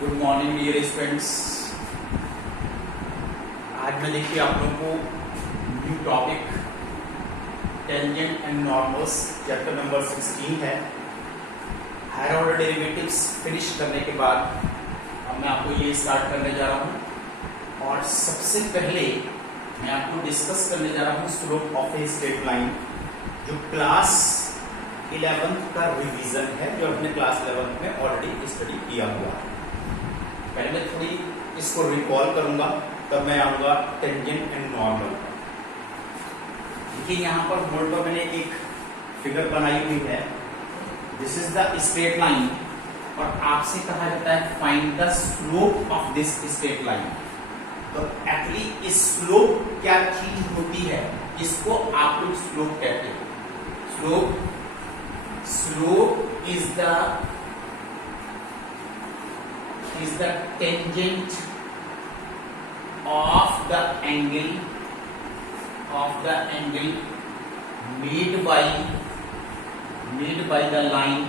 Good morning dear students. आज मैं देखिए आप लोगों को new topic tangent and normals chapter number 16 है। हायर ऑर्डर डेरिवेटिव्स फिनिश करने के बाद अब मैं आपको ये स्टार्ट करने जा रहा हूँ और सबसे पहले मैं आपको डिस्कस करने जा रहा हूँ slope of a straight line, जो क्लास 11th का रिवीजन है, जो अपने क्लास 11th में ऑलरेडी स्टडी किया हुआ है। पहले मैं थोड़ी इसको रिकॉल करूंगा, तब मैं आऊंगा टेंजेंट एंड नॉर्मल। देखिए यहाँ पर बोर्ड पर मैंने एक फिगर बनाई हुई है। This is the straight line और आपसे कहा जाता है find the slope of this straight line. तो एक्चुअली स्लोप क्या चीज होती है, इसको आप लोग स्लोप कहते हैं। Slope is the tangent of the angle made by the line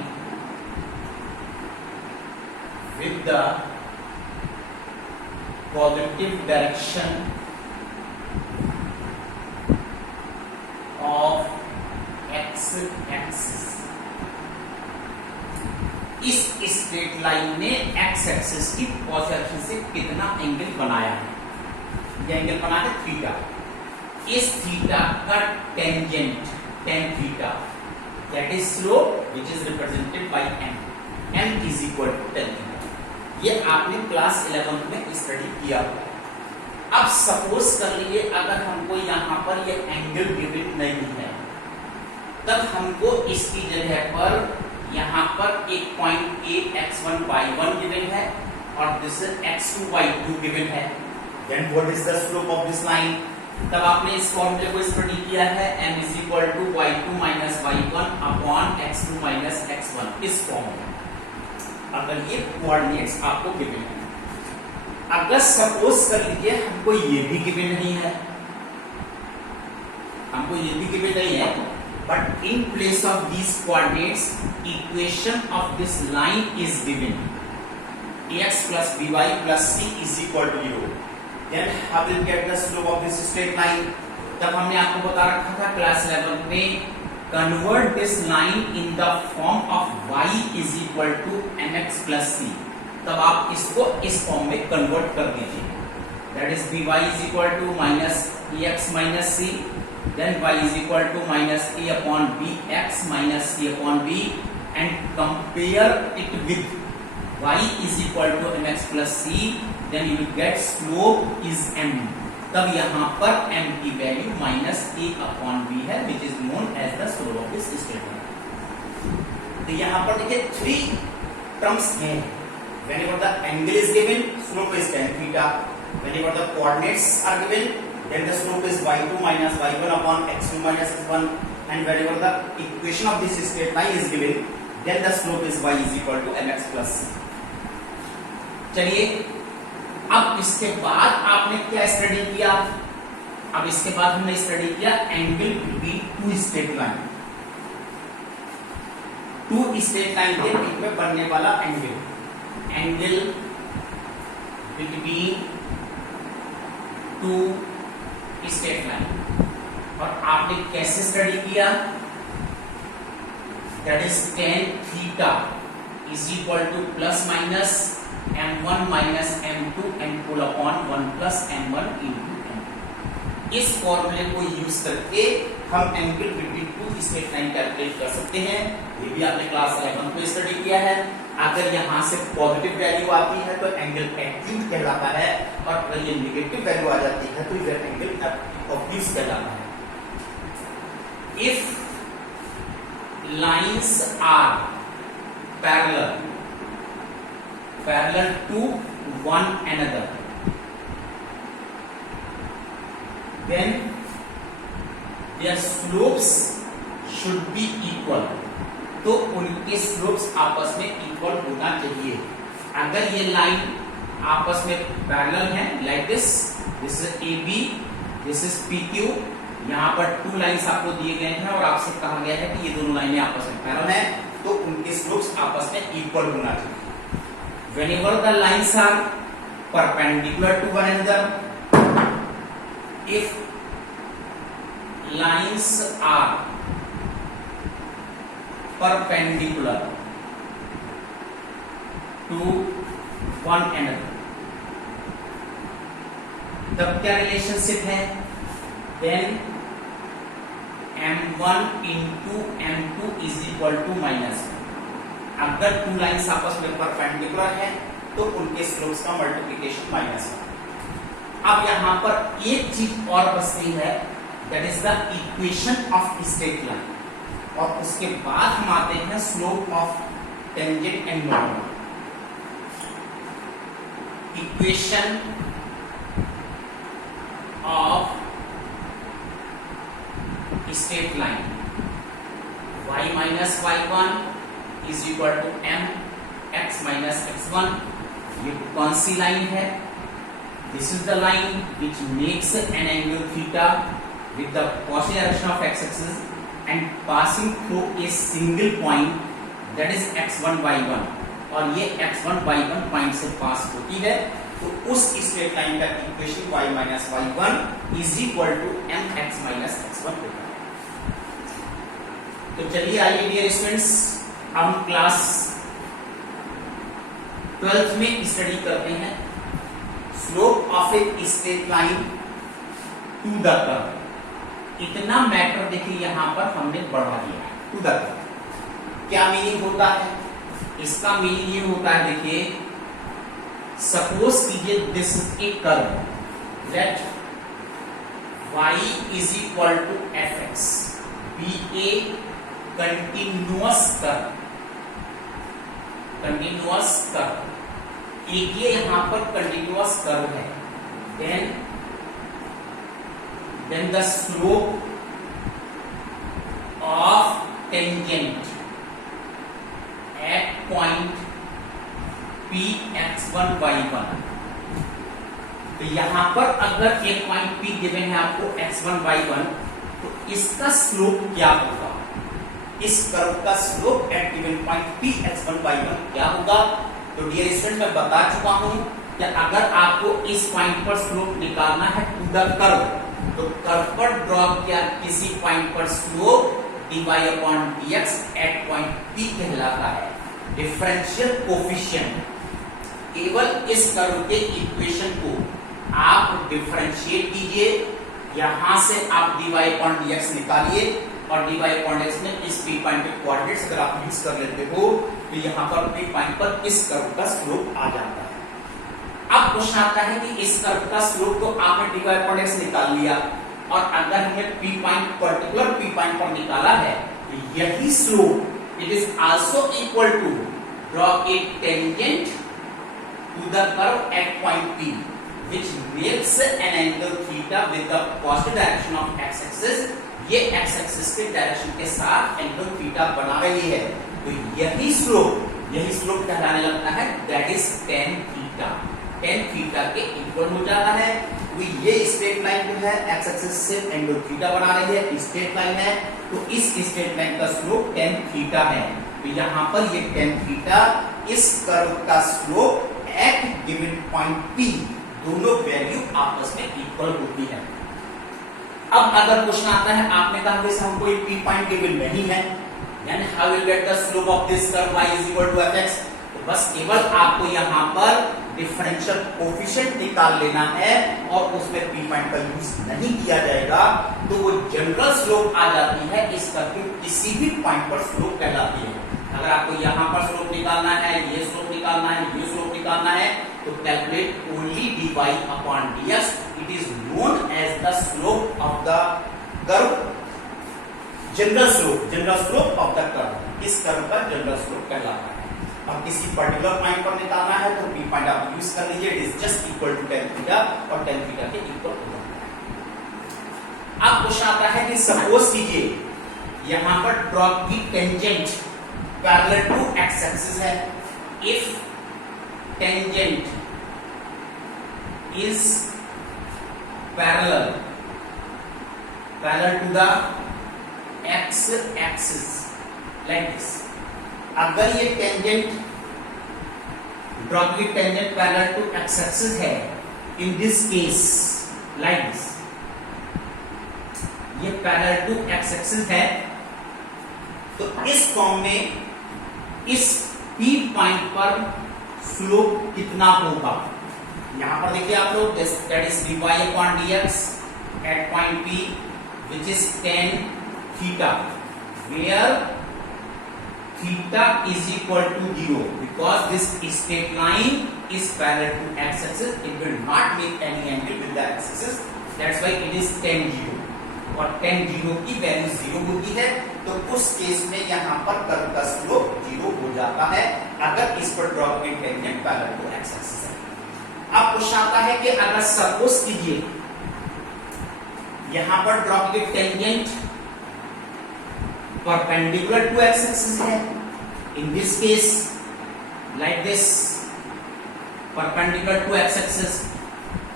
with the positive direction of x-axis। इस स्ट्रेट लाइन ने एक्स एक्सिस की पॉजिटिव से कितना एंगल बनाया है? ये एंगल बना है थीटा। इस थीटा का tangent tan theta, that is slope which is represented by m is equal to tan theta. ये आपने क्लास 11 में स्टडी किया हुआ। अब सपोज कर लीजिए अगर हमको यहां पर ये एंगल गिवन नहीं है, तब हमको इसकी जगह पर यहाँ पर एक point A x1 y1 given है और this is x2 y2 given है। Then what is the slope of this line? तब आपने इस फॉर्मूले को स्टडी किया है, m is equal to y2 minus y1 upon x2 minus x1। इस फॉर्म में अगर ये कोऑर्डिनेट्स आपको गिवन है, अगर सपोज कर लीजिए हमको ये भी गिवन नहीं है, but in place of these coordinates equation of this line is given, ax plus by plus c is equal to 0। then how will get the slope of this straight line? तब हमने आपको बता रखा था class 11 में, convert this line in the form of y is equal to mx plus c। तब आप इसको इस फॉर्म में कन्वर्ट कर दीजिए, that is by is equal to minus ax minus c, then y is equal to minus a upon b x minus c upon b, and compare it with y is equal to mx plus c, then you will get slope is m। तब यहाँ पर m की value minus a upon b है, which is known as the slope of this straight line। तो यहाँ पर देखिए 3 terms हैं। Whenever the angle is given, slope is tan theta। Whenever the coordinates are given, then the slope is y2 minus y1 upon x2 minus x1, and whenever the equation of this straight line is given, then the slope is y is equal to mx plus c। चलिए अब इसके बाद आपने क्या study किया? अब इसके बाद हमने स्टडी किया angle between two straight line. Two straight line के बीच में बनने वाला angle between two straight line. और आपने कैसे स्टडी किया? That is tan theta is equal to plus minus m1 minus m2 and whole upon 1 plus m1 into m2। इस फॉर्मूले को यूज करके हम angle between two straight line calculate कर सकते हैं। ये भी आपने क्लास 11 में स्टडी किया है। अगर यहां से पॉजिटिव वैल्यू आती है तो एंगल एक्यूट कहलाता है, और अगर ये नेगेटिव वैल्यू आ जाती है तो ये एंगल ऑब्ट्यूज कहलाता है। If lines are parallel to one another, then their slopes should be equal. तो उनके स्लोप्स आपस में इक्वल होना चाहिए। अगर ये लाइन आपस में पैरेलल है, like this is AB, this is PQ, यहाँ पर 2 लाइंस आपको दिए गए हैं और आपसे कहा गया है कि ये दोनों लाइनें आपस में पैरेलल हैं, तो उनके स्लोप्स आपस में इक्वल होना चाहिए। whenever the lines are perpendicular to one another, if lines are perpendicular to one another, तब क्या रिलेशनशिप है? Then m1 into m2 is equal to minus. अगर टू लाइन्स आपस में परपेंडिकुलर है तो उनके स्लोप्स का मल्टीप्लिकेशन माइनस है। अब यहां पर एक चीज और बचती है, that is the equation of straight line, और उसके बाद हम आते हैं slope of tangent and normal. Equation of straight line y minus y1 is equal to m x minus x1। ये कौन सी लाइन है? This is the line which makes an angle theta with the opposite direction of x-axis and passing through a single point, that is x1 y1, और ये x1 y1 point से पास होती है। तो उस स्ट्रेट लाइन का equation y minus y1 is equal to mx minus x1 होगा। तो चलिए आइए डियर स्टूडेंट्स, हम क्लास 12th में स्टडी करते हैं slope of a straight line to the curve. इतना मैटर देखिए यहां पर हमने बढ़ा दिया टू द कर्व। क्या मीनिंग होता है इसका? मीनिंग ये होता है, देखिए सपोज कीजिए this is a curve, let y is equal to fx be a continuous curve. एक ये यहां पर कंटिन्यूअस कर्व है, then the slope of tangent at point p x1 y1। तो यहां पर अगर एक पॉइंट p गिवन है आपको x1 y1, तो इसका स्लोप क्या होगा? इस कर्व का slope eight given point p x1 y1 क्या होगा? तो डियर स्टूडेंट मैं बता चुका हूं कि अगर आपको इस पॉइंट पर स्लोप निकालना है टू द कर्व, तो कर्व पर ड्रॉ किया किसी पॉइंट पर slope dy/dx eight point p कहलाता है डिफरेंशियल कोफिशिएंट। केवल इस कर्व के इक्वेशन को आप डिफरेंशिएट कीजिए, यहां से आप dy/dx निकालिए, और dy/dx में इस p पॉइंट के कोऑर्डिनेट्स अगर आप यूज कर लेते हो तो यहां पर p पॉइंट पर इस कर्व का स्लोप आ जाता है। अब क्वेश्चन आता है कि इस कर्व का स्लोप तो आपने dy/dx निकाल लिया, और अगर हमने p point particular p point पर निकाला है, तो यही slope it is also equal to draw a tangent to the curve at point P, which makes an angle theta with the positive direction of x-axis। ये x-axis के direction के साथ angle theta बना रही है, तो यही स्लोप कहलाने लगता है, that is tan theta. tan theta के इक्वल हो जाता है। तो ये स्ट्रेट लाइन जो है x-axis से एंगल थीटा बना रही है, स्ट्रेट लाइन है, तो इस स्ट्रेट लाइन का स्लोप tan थीटा है। तो यहां पर ये tan थीटा इस कर्व का slope eight given point P, दोनों वैल्यू आपस में इक्वल होती है। अब अगर क्वेश्चन आता है, आपने कहा जैसे हमको एक P पॉइंट गिवन नहीं है, यानी how will get the slope of this curve y is equal to fx। तो बस केवल आपको यहां पर डिफरेंशियल कोफिशिएंट निकाल लेना है, और उसमें P पॉइंट का यूज नहीं किया जाएगा, तो वो जनरल स्लोप आ जाती है इस कर्व के किसी भी पॉइंट पर स्लोप कहलाती है। अगर आपको यहां पर स्लोप निकालना है, ये स्लोप निकालना है, ये स्लोप निकालना है, तो calculate only dy/dx। It is known as the slope of the curve, general slope of the curve. इस कर्व का जनरल स्लोप कहलाता है। अब किसी पर्टिकुलर पॉइंट पर निकालना है तो p पॉइंट आप यूज कर लीजिए, it is just equal to tan theta, और tan थीटा के इक्वल हो जाता है। अब क्वेश्चन आता है कि सपोज कीजिए यहां पर ड्रॉ की टेंजेंट पैरेलल टू x-axis है। If tangent is parallel to the x-axis like this. अगर ये tangent dropping tangent parallel to x axis है, in this case like this, ये पैरेलल टू एक्स एक्सिस है, तो इस फॉर्म में इस P पॉइंट पर स्लोप कितना होगा? यहां पर देखिए आप लोग, that is dy upon dx at point P which is tan theta, where theta is equal to 0 because this straight line is parallel to x-axis. It will not make any angle with the x-axis. That's why it is tan 0. और tan 0 की value 0 होती है, तो उस case में यहाँ पर curve का स्लोप 0 हो जाता है अगर इस पर ड्रॉप की टेंजेंट पैरेलल टू x-axis है। अब क्वेश्चन आता है कि अगर सपोज कीजिए यहां पर ड्रॉप की tangent perpendicular to x axis है, in this case like this perpendicular to x axis,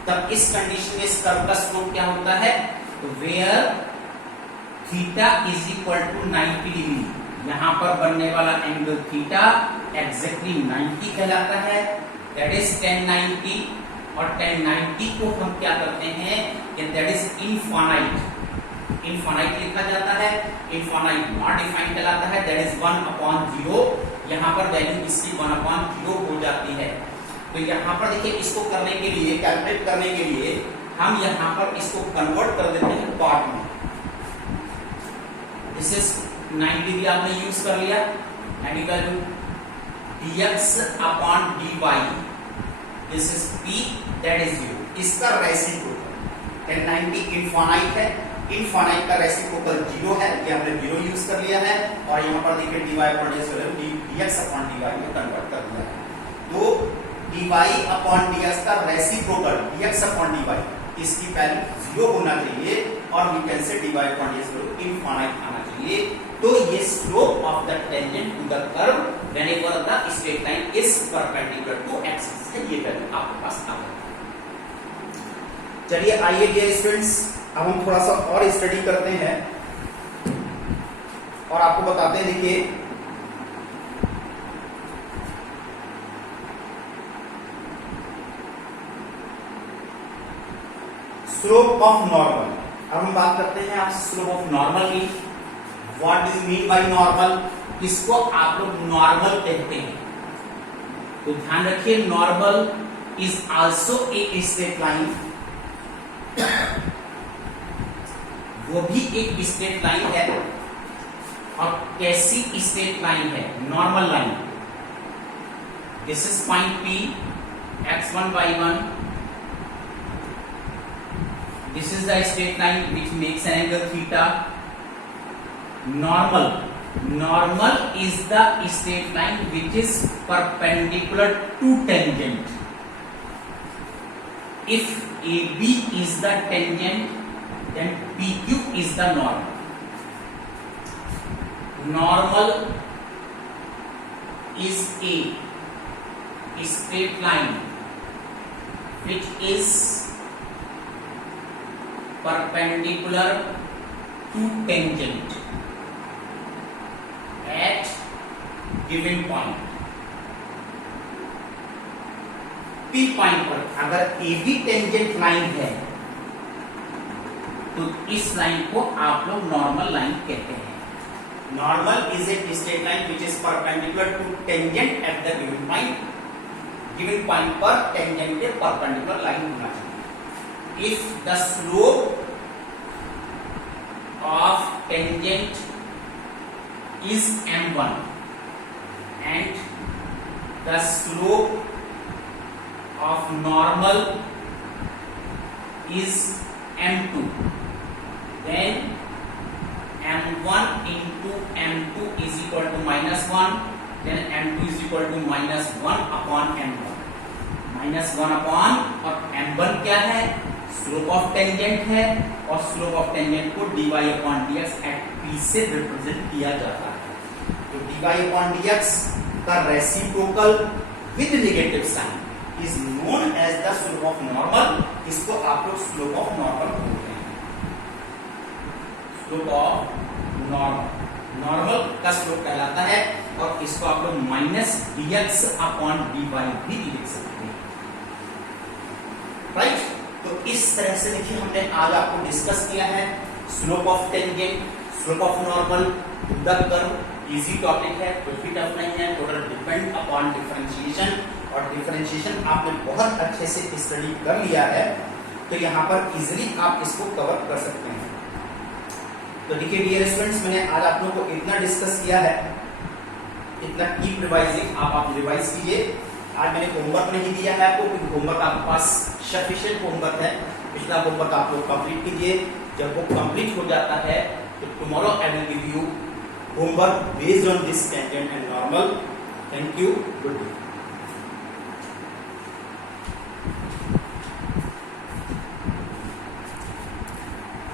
तब इस कंडीशन में इस कर्व का स्लोप क्या होता है? तो where theta is equal to 90 degree, यहां पर बनने वाला एंगल थीटा एग्जैक्टली 90 कहलाता है, दैट इज tan 90, और tan 90 को हम क्या करते हैं कि दैट इज इनफाइनाइट, इनफाइनाइट लिखा जाता है, इनफाइनाइट नॉट डिफाइंड कहलाता है, दैट इज 1/0, यहां पर वैल्यू इसकी 1/0 हो जाती है। तो यहां पर देखिए इसको करने के लिए, कैलकुलेट करने के लिए हम यहां पर इसको कन्वर्ट कर देते हैं पार्ट में, दिस इज 90 डिग्री आपने यूज कर लिया, 90 value dx upon dy, this is p, that is 0, इसका रेसिप्रोकल tan 90 इनफाइनाइट है, इनफाइनाइट का रेसिप्रोकल 0 है, ये हमने 0 यूज कर लिया है, और यहाँ पर देखिए dy upon dx upon dy में कन्वर्ट कर दिया है, तो dy upon dx का रेसिप्रोकल dx upon dy इसकी वैल्यू 0 होना चाहिए, और we can say dy upon dx infinite आना चाहिए, तो ये slope of the tangent to the curve whenever the straight line is perpendicular to x axis है, ये वैल्यू आपके पास आ गई। चलिए आइए डियर स्टूडेंट्स, अब हम थोड़ा सा और स्टडी करते हैं और आपको बताते हैं। देखिए स्लोप ऑफ नॉर्मल, अब हम बात करते हैं आपसे स्लोप ऑफ नॉर्मल की। What do you mean by normal? किसको आप लोग नॉर्मल कहते हैं? तो ध्यान रखिए, normal is also a straight line, वो भी एक स्ट्रेट लाइन है, और कैसी स्ट्रेट लाइन है? Normal line, this is point P, x1 y1, this is the straight line which makes an angle theta. Normal is the straight line which is perpendicular to tangent. If AB is the tangent, then PQ is the normal. Normal is a straight line which is perpendicular to tangent at given point. P point पर अगर AB tangent line है तो इस line को आप लोग normal line कहते हैं। Normal is a straight line which is perpendicular to tangent at the given point. Given point पर टेंजेंट के परपेंडिकुलर लाइन होना चाहिए। If the slope of tangent is m1 and the slope of normal is m2, then m1 into m2 is equal to -1, then m2 is equal to -1 upon m1, -1 upon, और m1 क्या है? Slope of tangent है, और slope of tangent को dy upon dx at P से represent किया जाता है। तो dy upon dx का reciprocal with negative sign is known as the slope of normal. इसको आप लोग स्लोप ऑफ नॉर्मल बोलते हैं, स्लोप ऑफ नॉर्मल। नॉर्मल का स्लोप कहलाता है, और इसको आप लोग माइनस dx अपॉन dy भी लिख सकते हैं, राइट। तो इस तरह से देखिए हमने आज आपको डिस्कस किया है slope of tangent, slope of normal, the curve. Easy topic है, कुछ भी टफ नहीं है, टोटल डिपेंड अपॉन डिफरेंशिएशन, और डिफरेंशिएशन आपने बहुत अच्छे से स्टडी कर लिया है, तो यहाँ पर इजीली आप इसको कवर कर सकते हैं। तो देखिए डियर स्टूडेंट्स, मैंने आज आप लोगों को इतना डिस्कस किया है, इतना कीप रिवाइजिंग, आप रिवाइज कीजिए। आज मैंने होमवर्क नहीं दिया है आपको, क्योंकि होमवर्क आपके पास सफिशिएंट होमवर्क है, पिछला होमवर्क आप लोग कंप्लीट कीजिए। जब वो कंप्लीट हो जाता है तो tomorrow I will give you homework based on this tangent and normal. Thank you, good day.